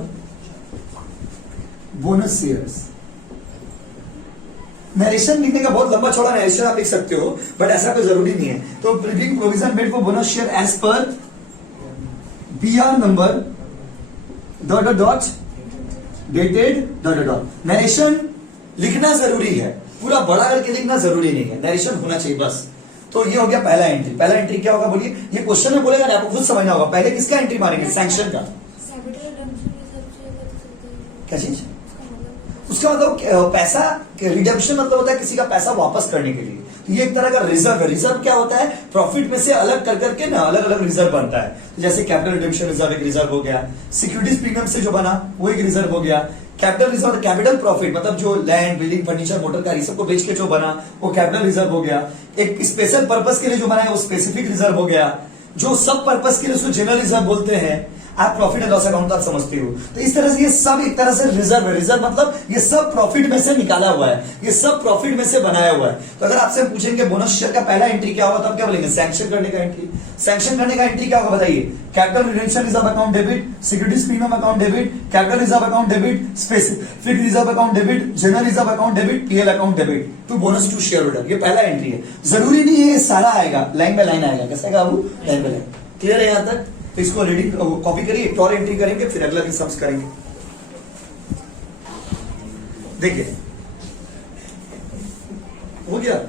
bonus shares. Narration लिखने का बहुत लंबा चौड़ा नरेशन आप लिख सकते हो, बट ऐसा कोई जरूरी नहीं है। तो provision made for bonus share as per BR number dot dated dot. Narration लिखना जरूरी है, पूरा बड़ा करके लिखना जरूरी नहीं है, नरेशन होना चाहिए बस। तो ये हो गया पहला एंट्री। पहला एंट्री क्या होगा बोलिए, ये क्वेश्चन में बोलेगा ना, आपको खुद समझना होगा। पहले किसका एंट्री मारेंगे, सैंक्शन का। क्या चीज, उसका मतलब पैसा रिडेम्पशन मतलब होता है किसी का पैसा वापस करने के लिए। तो ये एक तरह का रिजर्व है। रिजर्व क्या होता है, प्रॉफिट में से अलग कर करके ना अलग अलग रिजर्व बनता है। तो जैसे कैपिटल रिडेम्पशन रिजर्व एक रिजर्व हो गया, सिक्योरिटीज प्रीमियम से जो बना वो एक रिजर्व हो गया। कैपिटल रिजर्व कैपिटल प्रॉफिट मतलब जो land building furniture motor car सबको बेच के जो बना वो कैपिटल रिजर्व हो गया। एक स्पेशल पर्पस के लिए जो बना है वो स्पेसिफिक रिजर्व हो गया। जो सब पर्पस के लिए उसको जनरल रिजर्व बोलते हैं। आप प्रॉफिट एंड लॉस अकाउंट आप समझते हो। तो इस तरह से ये सब एक तरह से रिजर्व है। रिजर्व मतलब ये सब प्रॉफिट में से निकाला हुआ है, ये सब प्रॉफिट में से बनाया हुआ है। तो अगर आपसे पूछेंगे बोनस शेयर का पहला एंट्री क्या होगा तो आप क्या बोलेंगे, सैंक्शन करने का एंट्री। सैंक्शन करने का एंट्री क्या होगा बताइए, capital redemption reserve account debit, securities premium account debit, capital reserve account debit, specific reserve account debit, general reserve account debit, PL account debit to bonus to shareholder. ये पहला एंट्री है। जरूरी नहीं है ये सारा आएगा, लाइन बाय लाइन आएगा। कैसे आएगा बाबू, लाइन बाय लाइन। क्लियर है यहां तक। तो इसको रीडिंग कॉपी करिए, एक और एंट्री करेंगे, फिर अगला दिन सम्स करेंगे। देखिए हो गया,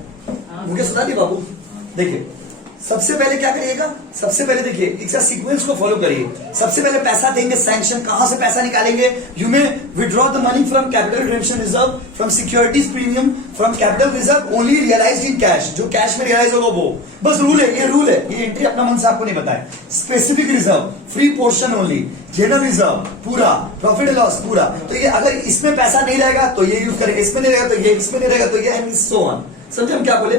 मुझे सुना दिया बाबू। देखिए सबसे पहले क्या करिएगा, सबसे पहले देखिए इसका सीक्वेंस को फॉलो करिए। सबसे पहले पैसा देंगे, सैंक्शन। कहां से पैसा निकालेंगे, you may withdraw the money from capital redemption reserve, from securities premium, from capital reserve only realised in cash. जो कैश में रियलाइज होगा वो बस रूल है, ये रूल है। ये एंट्री अपना मन से आपको नहीं बताया। Specific reserve free portion only, general reserve पूरा, प्रॉफिट एंड लॉस पूरा। तो ये अगर इसमें पैसा नहीं रहेगा तो ये यूज करेंगे, इसमें नहीं रहेगा तो ये, इसमें नहीं रहेगा तो ये, एंड सो ऑन। समझे हम क्या बोले।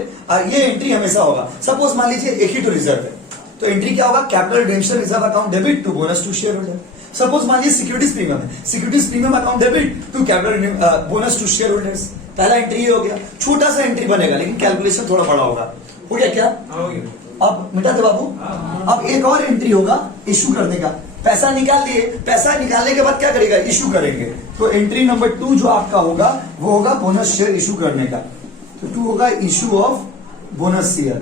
ये एंट्री हमेशा होगा। सपोज मान लीजिए एक ही तो रिजर्व है, तो एंट्री क्या होगा, capital redemption reserve account debit to bonus to shareholder. Suppose मान लीजिए सिक्योरिटीज प्रीमियम है, securities premium account debit to capital bonus to shareholders. पहला एंट्री ये हो गया। छोटा सा एंट्री बनेगा लेकिन कैलकुलेशन थोड़ा बड़ा होगा। हो गया क्या, अब मिटा दे बाबू। अब एक और एंट्री होगा इशू करने का। पैसा निकाल लिए, पैसा निकालने के बाद क्या करेगा, इशू करेंगे। तो एंट्री नंबर 2 जो आपका होगा वो होगा बोनस शेयर इशू करने का। तो 2 होगा issue of bonus share,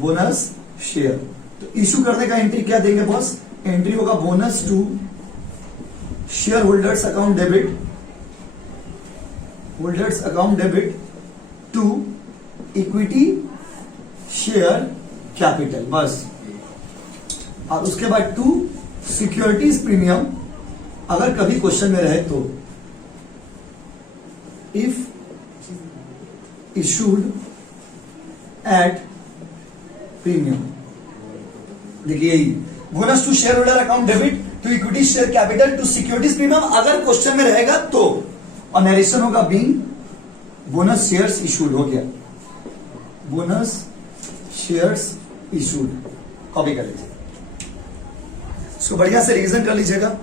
bonus share. तो इशू करने का एंट्री क्या देंगे बॉस, एंट्री होगा bonus to shareholders account debit, holders account debit to equity share capital, बस। और उसके बाद 2 सिक्योरिटीज प्रीमियम, अगर कभी क्वेश्चन में रहे तो, इफ issued at premium। देखिए यही bonus to shareholder account debit to equity share capital to securities premium अगर क्वेश्चन में रहेगा तो। और नरेशन होगा बीइंग बोनस शेयर्स इशूड। हो गया बोनस शेयर्स इशूड। कॉपी कर लीजिए, इसको बढ़िया से रिवीजन कर लीजिएगा।